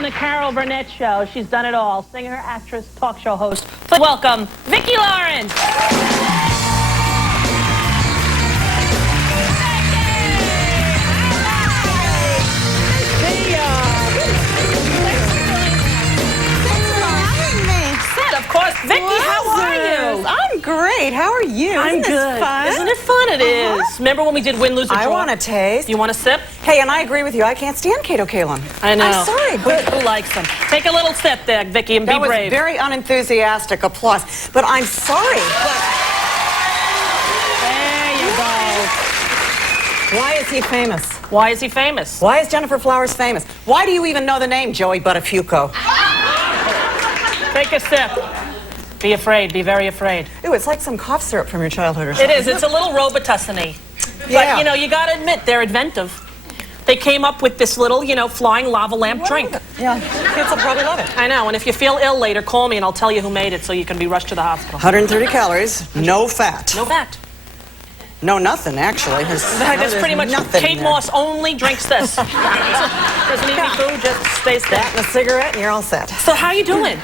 on the Carol Burnett Show. She's done it all. Singer, actress, talk show host. Welcome, Vicki Lawrence. Of course. Vicki, how are you? I'm great. How are you? I'm good. Fun? Isn't it fun? It is. Remember when we did Win, Lose, or Draw? I want a taste. You want a sip? Hey, and I agree with you. I can't stand Kato Kalin. I know. I'm sorry, but who likes them? Take a little sip there, Vicki, and be brave. That was very unenthusiastic applause. But I'm sorry. There you go. Why is he famous? Why is he famous? Why is Jennifer Flowers famous? Why do you even know the name Joey Buttafuoco? Take a sip. Be afraid. Be very afraid. Ooh, it's like some cough syrup from your childhood or something. It is. It's a little Robitussin-y. Yeah. But, you know, you got to admit, they're inventive. They came up with this little, you know, flying lava lamp drink. Yeah, kids will probably love it. I know, and if you feel ill later, call me and I'll tell you who made it so you can be rushed to the hospital. 130 calories, no fat. No fat. No, nothing, actually. That's pretty much Kate Moss only drinks this. Doesn't eat any food, just stays there. That and a cigarette, and you're all set. So how are you doing?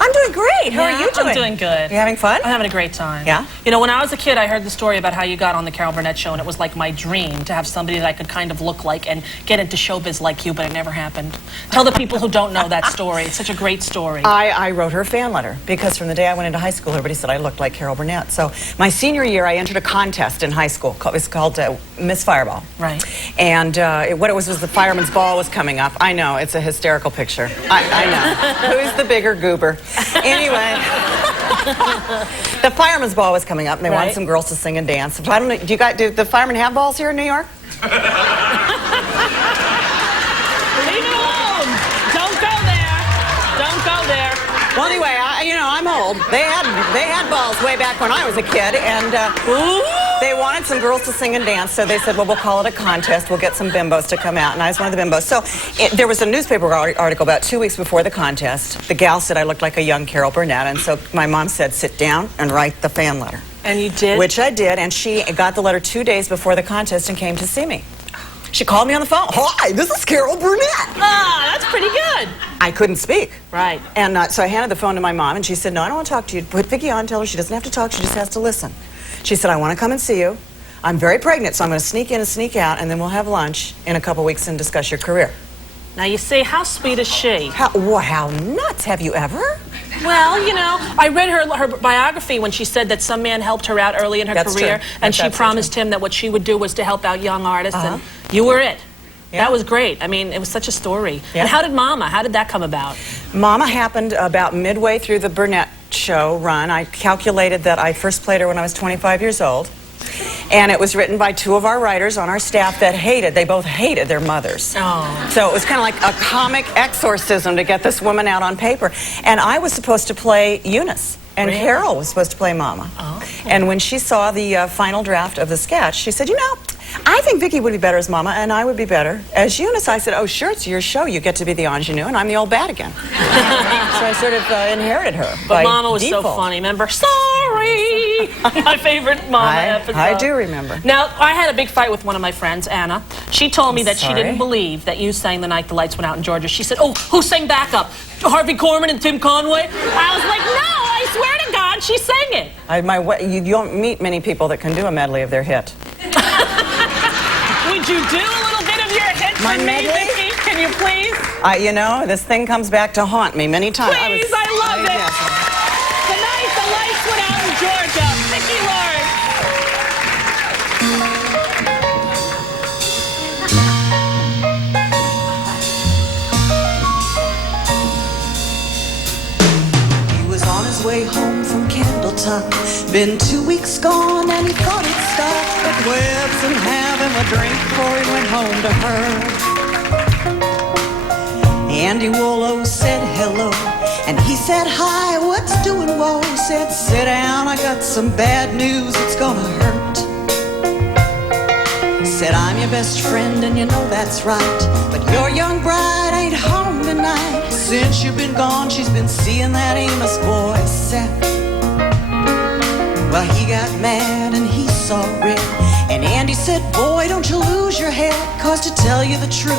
I'm doing great. How are you doing? I'm doing good. You having fun? I'm having a great time. Yeah? You know, when I was a kid, I heard the story about how you got on the Carol Burnett Show, and it was like my dream to have somebody that I could kind of look like and get into showbiz like you, but it never happened. Tell the people who don't know that story. It's such a great story. I wrote her a fan letter, because from the day I went into high school, everybody said I looked like Carol Burnett. So my senior year, I entered a contest in high school. It was called Miss Fireball. Right. And what it was the fireman's ball was coming up. I know, it's a hysterical picture. I know. Who's the bigger goober? Anyway, the fireman's ball was coming up, and they wanted some girls to sing and dance. I don't know, do the firemen have balls here in New York? Leave it alone. Don't go there. Don't go there. Well, anyway, I'm old. They had balls way back when I was a kid, and they wanted some girls to sing and dance, so they said, well, we'll call it a contest. We'll get some bimbos to come out, and I was one of the bimbos. So there was a newspaper article about 2 weeks before the contest. The gal said I looked like a young Carol Burnett, and so my mom said, sit down and write the fan letter. And you did? Which I did, and she got the letter 2 days before the contest and came to see me. She called me on the phone. Hi, this is Carol Burnett. Ah, that's pretty good. I couldn't speak. Right. And so I handed the phone to my mom, and she said, no, I don't want to talk to you. Put Vicki on, tell her she doesn't have to talk, she just has to listen. She said, I want to come and see you. I'm very pregnant, so I'm going to sneak in and sneak out, and then we'll have lunch in a couple weeks and discuss your career. Now, you see, how sweet is she? How nuts, have you ever? Well, you know, I read her biography when she said that some man helped her out early in her career, and she promised him that what she would do was to help out young artists, and you were it. Yeah. That was great. I mean, it was such a story. Yeah. And how did that come about? Mama happened about midway through the Burnett Show run. I calculated that I first played her when I was 25 years old. And it was written by 2 of our writers on our staff that they both hated their mothers. Oh. So it was kind of like a comic exorcism to get this woman out on paper. And I was supposed to play Eunice. And really? Carol was supposed to play Mama. Oh. And when she saw the final draft of the sketch, she said, you know, I think Vicki would be better as Mama, and I would be better as Eunice. I said, oh, sure, it's your show. You get to be the ingenue, and I'm the old bat again. So I sort of inherited her. But Mama was so funny. Remember? Sorry! My favorite Mama episode. I do remember. Now, I had a big fight with one of my friends, Anna. She told me that she didn't believe that you sang The Night the Lights Went Out in Georgia. She said, oh, who sang backup? Harvey Korman and Tim Conway? I was like, no, I swear to God, she sang it. You don't meet many people that can do a medley of their hit. Would you do a little bit of your hit for me, Vicki? Can you please? You know, this thing comes back to haunt me many times. Please, I love it. The Night the Lights Went Out in Georgia. Vicki Lawrence. He was on his way home from Candletop. Been 2 weeks gone and he thought he'd stop at Webb's and have him a drink before he went home to her. Andy Wollo said hello, and he said hi, what's doing, whoa? Said sit down, I got some bad news, it's gonna hurt. Said I'm your best friend and you know that's right, but your young bride ain't home tonight. Since you've been gone, she's been seeing that Amos boy, Seth. Well, he got mad and he saw red, and Andy said, boy, don't you lose your head, 'cause to tell you the truth,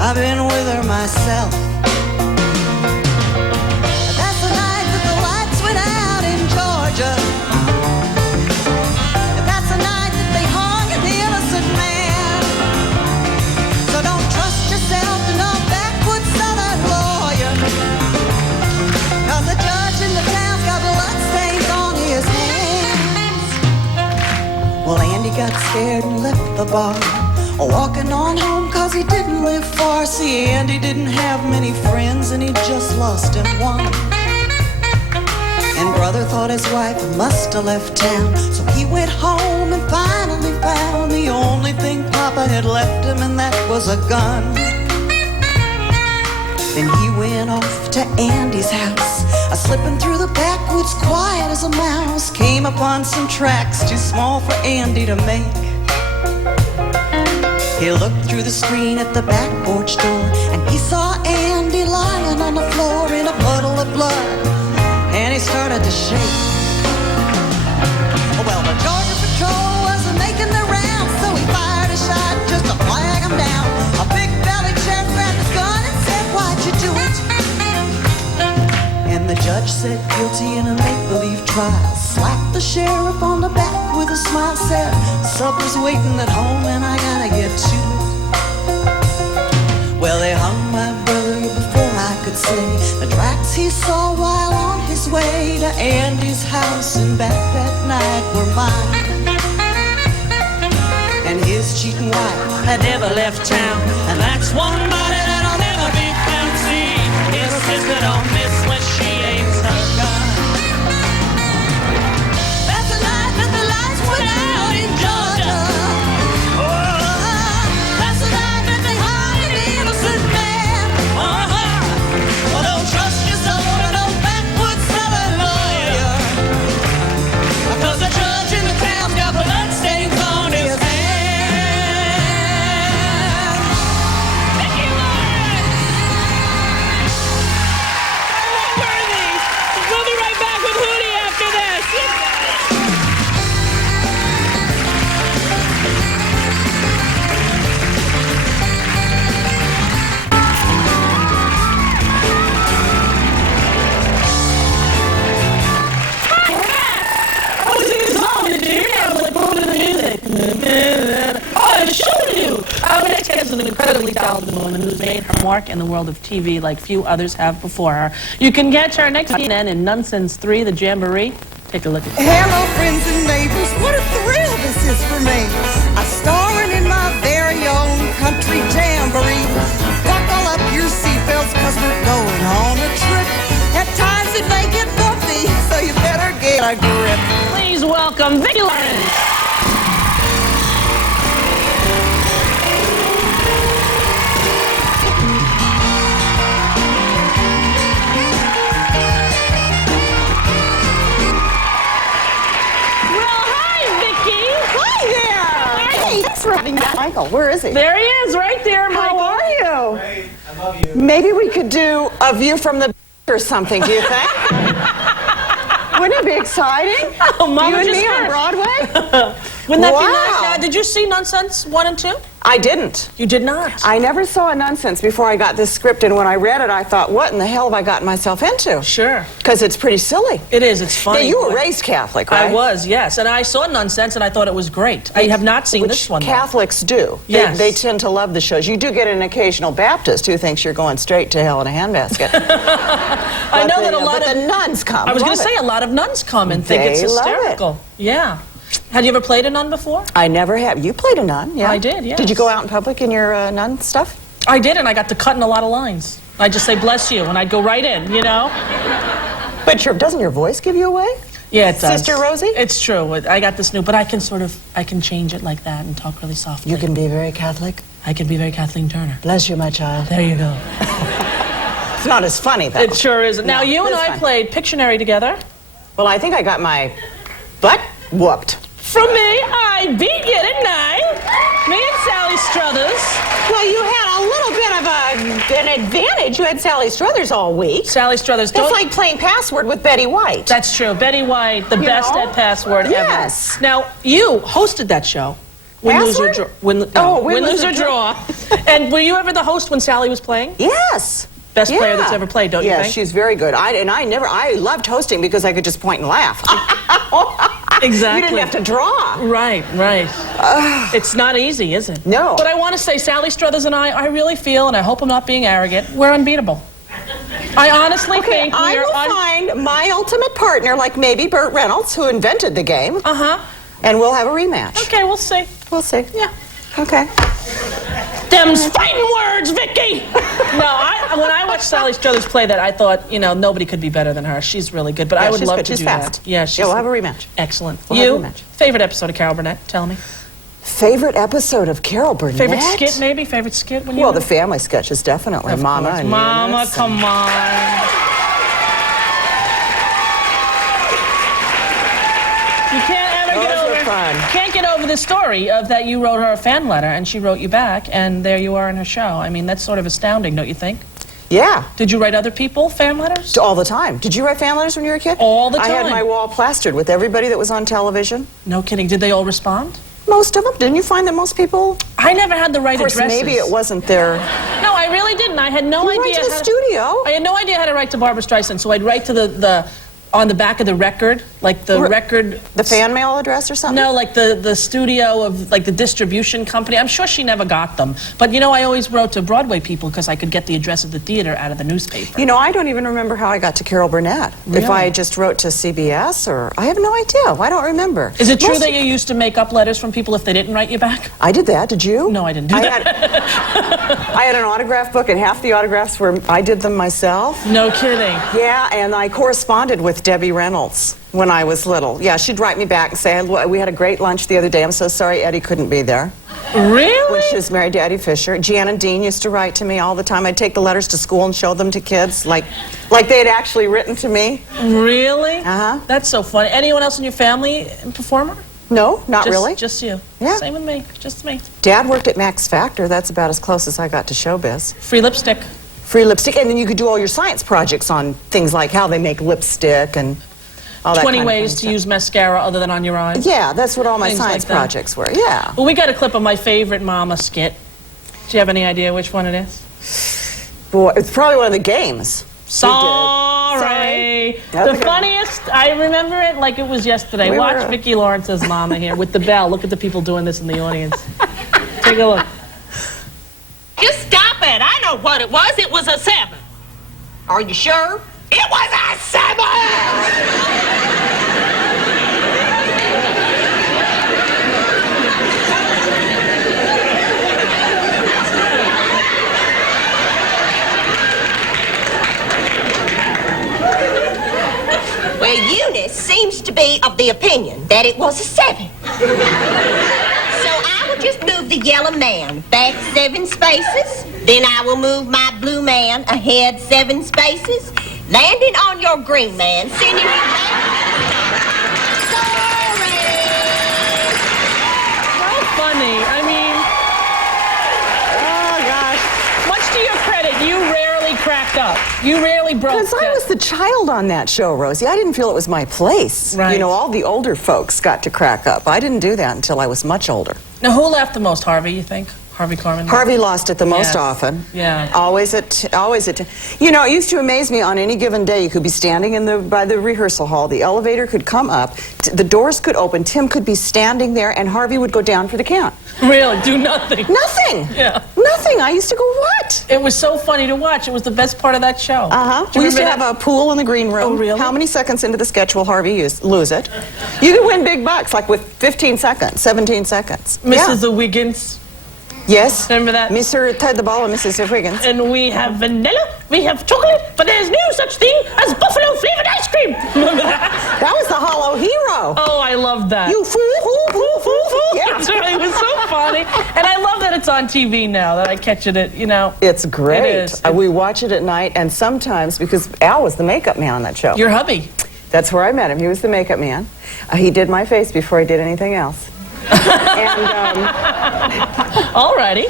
I've been with her myself. bar, walking on home 'cause he didn't live far. See, Andy didn't have many friends and he just lost him one. And brother thought his wife must have left town, so he went home and finally found the only thing Papa had left him, and that was a gun. Then he went off to Andy's house, slipping through the backwoods quiet as a mouse. Came upon some tracks too small for Andy to make. He looked through the screen at the back porch door, and he saw Andy lying on the floor in a puddle of blood, and he started to shake. Well, the Georgia Patrol wasn't making the rounds, so he fired a shot just to flag him down. A big belly sheriff grabbed his gun and said, "Why'd you do it?" And the judge said guilty in a make-believe trial. Slapped the sheriff on the back with a smile, said, "Supper's waiting at home and I gotta get to it." Well, they hung my brother before I could say the tracks he saw while on his way to Andy's house and back that night were mine. And his cheating wife had never left town, and that's one body that'll never be found. See, his sister don't miss when she aims her gun. That's the night that the lights went out in Georgia. Oh, that's the night that they hung an innocent man. Well, don't trust your soul to no backwoods southern lawyer, 'cause the judge in the town's got bloodstains on his hands. Vicki Worthy. We'll be right back with Hootie after this. Our next guest is an incredibly talented woman who's made her mark in the world of TV like few others have before her. You can catch her next CNN in Nonsense 3, The Jamboree. Take a look at it. Hello, friends and neighbors, what a thrill this is for me. I'm starring in my very own country jamboree. Buckle up your seatbelts, 'cause we're going on a trip. At times it may get bumpy, so you better get a grip. Please welcome Vicki. Thanks for having me, Michael. Where is he? There he is, right there, Michael. How are you? Great. I love you. Maybe we could do a view from the or something, do you think? Wouldn't it be exciting? Oh, Mama you and just me heard. on Broadway? Wouldn't that be Wow. nice? Now, did you see Nonsense 1 and 2? I didn't. You did not. I never saw a Nonsense before I got this script, and when I read it, I thought, what in the hell have I gotten myself into? Sure. Because it's pretty silly. It is. It's funny. Now, you were raised Catholic, right? I was, yes. And I saw Nonsense, and I thought it was great. I have not seen Which this one. though. Catholics do. Yes. They tend to love the shows. You do get an occasional Baptist who thinks you're going straight to hell in a handbasket. I know that a lot but of the nuns come. I was going Love to say it. a lot of nuns come and think it's They love it. hysterical. Yeah. Had you ever played a nun before? I never have. You played a nun, yeah? I did, yes. Did you go out in public in your nun stuff? I did, and I got to cut in a lot of lines. I'd just say, bless you, and I'd go right in, you know? But doesn't your voice give you away? Yeah, it does. Sister Rosie? It's true. I got this new, but I can change it like that and talk really softly. You can be very Catholic. I can be very Kathleen Turner. Bless you, my child. There you go. It's not as funny, though. It sure isn't. Now, you and it's I fine. played Pictionary together. Well, I think I got my butt whooped. From me, I beat you, didn't I? Me and Sally Struthers. Well, you had a little bit of an advantage. You had Sally Struthers all week. Sally Struthers. That's like playing password with Betty White. That's true. Betty White, the best know? at password Yes. ever. Now, you hosted that show. Win, lose, or Password? draw. Win, Win, lose, or draw. And were you ever the host when Sally was playing? Yes. Best player that's ever played, don't you Yeah, think? she's very good. I loved hosting because I could just point and laugh. Exactly. You didn't have to draw. Right. It's not easy, is it? No. But I want to say, Sally Struthers and I really feel, and I hope I'm not being arrogant, we're unbeatable. I honestly think I we're will find my ultimate partner, like maybe Burt Reynolds, who invented the game, Uh-huh. and we'll have a rematch. Okay, we'll see. We'll see. Yeah. Okay. Them's fighting words, Vicki! No, when I watched Sally Struthers play that, I thought, nobody could be better than her. She's really good, but I would love to do fast. that. Yeah, we'll have a rematch. Excellent. We'll have a rematch. Favorite episode of Carol Burnett? Tell me. Favorite episode of Carol Burnett? Favorite skit, maybe? Favorite skit? Well, the family sketches, definitely. Mama and Mama, Eunice come on. You can't get over the story of that you wrote her a fan letter and she wrote you back and there you are in her show. I mean, that's sort of astounding, don't you think? Yeah. Did you write other people fan letters? All the time. Did you write fan letters when you were a kid? All the time. I had my wall plastered with everybody that was on television. No kidding. Did they all respond? Most of them. Didn't you find that most people? I never had the right addresses. addresses. Maybe it wasn't their... No, I really didn't. I had no idea. You write to the studio. I had no idea how to write to Barbra Streisand, so I'd write to on the back of the record, like the record... The fan mail address or something? No, like the studio of, like the distribution company. I'm sure she never got them. But, I always wrote to Broadway people because I could get the address of the theater out of the newspaper. I don't even remember how I got to Carol Burnett. Really? If I just wrote to CBS or... I have no idea. I don't remember. Is it true that you used to make up letters from people if they didn't write you back? I did that. Did you? No, I didn't do that. I had an autograph book, and half the autographs were... I did them myself. No kidding. Yeah, and I corresponded with Debbie Reynolds when I was little. Yeah, she'd write me back and say, we had a great lunch the other day. I'm so sorry Eddie couldn't be there. Really? When she was married to Eddie Fisher. Jan and Dean used to write to me all the time. I'd take the letters to school and show them to kids, like they had actually written to me. Really? Uh-huh. That's so funny. Anyone else in your family a performer? No, not really. Just you? Yeah. Same with me. Just me. Dad worked at Max Factor. That's about as close as I got to showbiz. Free lipstick. Free lipstick, and then you could do all your science projects on things like how they make lipstick and all that 20 ways to use mascara other than on your eyes. Yeah, that's what all my Things science like projects were, yeah. Well, we got a clip of my favorite Mama skit. Do you have any idea which one it is? Boy, it's probably one of the games. Sorry. The funniest, I remember it like it was yesterday. Watch Vicki Lawrence's Mama here with the bell. Look at the people doing this in the audience. Take a look. Just stop it. I know what it was. It was a 7. Are you sure? It was a 7! Well, Eunice seems to be of the opinion that it was a 7. So I will just move the yellow man back 7 spaces. Then I will move my blue man ahead 7 spaces. Landing on your green man, sending you back. Sorry! How funny. I mean, Oh, gosh. much to your credit, you rarely cracked up. You rarely broke Because I was the child on that show, Rosie. I didn't feel it was my place. Right. All the older folks got to crack up. I didn't do that until I was much older. Now, who laughed the most, Harvey, you think? Harvey Korman? Harvey lost it the most Yes. often. Yeah. Always at. It used to amaze me on any given day. You could be standing by the rehearsal hall. The elevator could come up. The doors could open. Tim could be standing there, and Harvey would go down for the count. Really? Do nothing? Nothing. Yeah. Nothing. I used to go, what? It was so funny to watch. It was the best part of that show. Uh-huh. Do you We used to remember have a pool in the green room. Oh, really? How many seconds into the sketch will Harvey lose it? You could win big bucks, like with 15 seconds, 17 seconds. Mrs. Wiggins? Yes. Remember that? Mr. Ted the Ball and Mrs. Wiggins. And we have vanilla, we have chocolate, but there's no such thing as buffalo flavored ice cream. Remember that? That was the Hollow Hero. Oh, I love that. You fool, fool, fool, fool, fool. Yeah. That's right. It was so funny. And I love that it's on TV now, that I catch it at, It's great. It is. We watch it at night, and sometimes, because Al was the makeup man on that show. Your hubby. That's where I met him. He was the makeup man. He did my face before he did anything else. And Alrighty.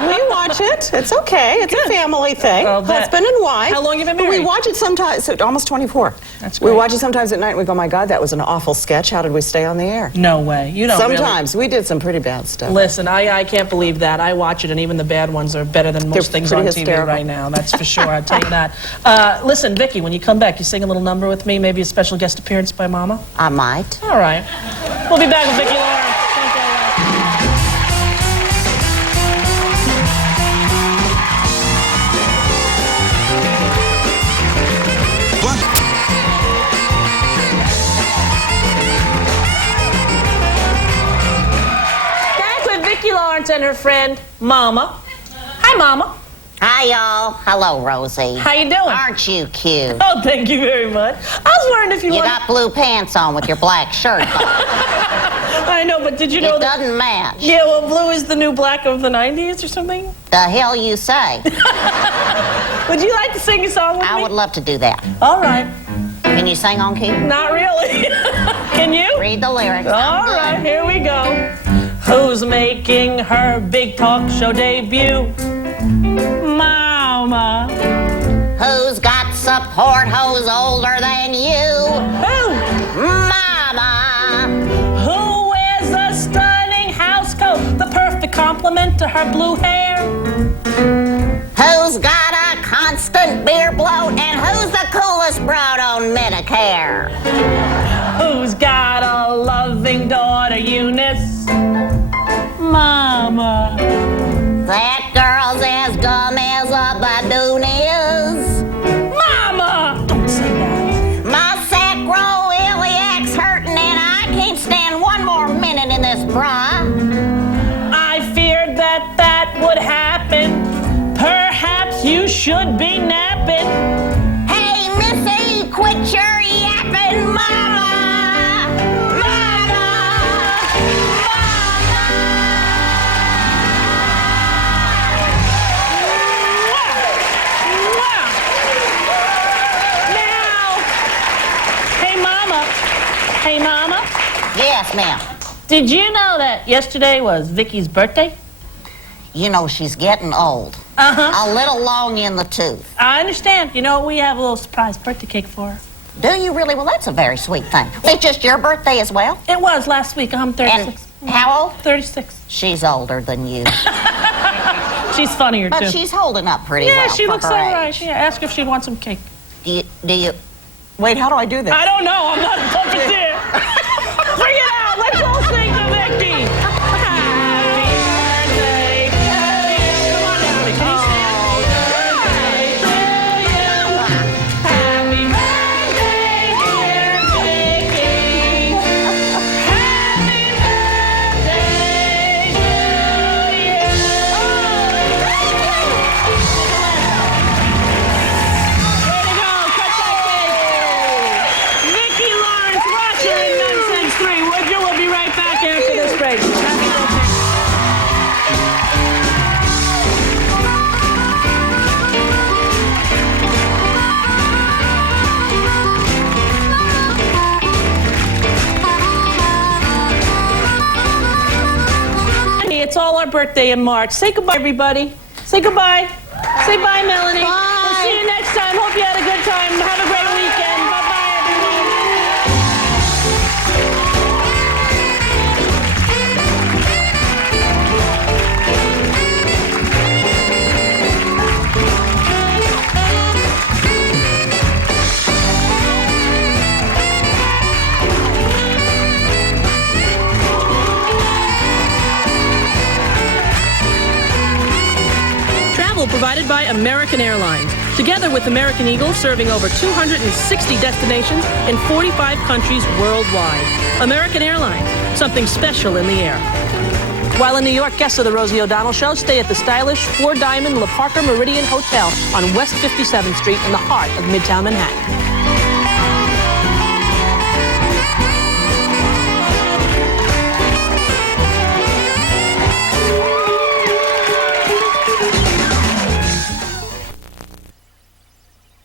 we watch it. It's okay. It's a family thing. Well, Husband and wife. How long you been But married? we watch it sometimes, almost 24. That's great. We watch it sometimes at night and we go, my God, that was an awful sketch. How did we stay on the air? No way. You don't Sometimes. We did some pretty bad stuff. really. Listen, I can't believe that. I watch it, and even the bad ones are better than most things on pretty TV hysterical. right now. That's for sure. I'll tell you that. Listen, Vicki, when you come back, you sing a little number with me, maybe a special guest appearance by Mama? I might. All right. We'll be back with Vicki Lawrence. Thank you. Back with Vicki Lawrence and her friend, Mama. Hi, Mama. Hi, y'all. Hello, Rosie. How you doing? Aren't you cute? Oh, thank you very much. I was wondering if you You got blue pants on with your black shirt, though. I know, but did you know It doesn't match. Yeah, well, blue is the new black of the 90s or something? The hell you say? Would you like to sing a song with me? I would love to do that. All right. Can you sing on key? Not really. Can you? Read the lyrics. All right, here we go. Who's making her big talk show debut? Mama. Who's got support? Who's older than you? Who? Mama. Who wears a stunning house coat, the perfect complement to her blue hair? Who's got a constant beer bloat? And who's the coolest broad on Medicare? Who's got a loving daughter, Eunice? Mama. That girl's as dumb as a baboon is. Mama! Don't say that. My sacroiliac's hurting and I can't stand one more minute in this bra. I feared that that would happen. Perhaps you should be napping. Hey, Missy, quit your yapping, Mama! Hey, Mama. Yes, ma'am. Did you know that yesterday was Vicky's birthday? You know, she's getting old. Uh-huh. A little long in the tooth. I understand. You know, we have a little surprise birthday cake for her. Do you really? Well, that's a very sweet thing. It's just your birthday as well? It was last week. I'm 36. And how old? 36. She's older than you. She's funnier, too. But she's holding up pretty well. Yeah, she for looks her all age. right. Yeah, ask her if she'd want some cake. Do you? Wait, how do I do this? I don't know. I'm not a puppeteer. Bring it out. Let's all sing to Vicky. Happy birthday to you. Come on now. Can you stand? Happy birthday to you. Happy birthday, dear Vicky. Happy birthday to you. Way to go. Cut that cake. Vicki, Lawrence, Roger, and Nonsense 3. Would you? We'll be right back after this break. Happy birthday. It's all our birthday in March. Say goodbye, everybody. Say goodbye. Say bye, Melanie. Bye. We'll see you next time. Hope you had a good time. Have a great weekend. Bye-bye, everyone. Travel provided by American Airlines. Together with American Eagle, serving over 260 destinations in 45 countries worldwide. American Airlines, something special in the air. While in New York, guests of the Rosie O'Donnell Show stay at the stylish Four Diamond La Parker Meridian Hotel on West 57th Street in the heart of Midtown Manhattan.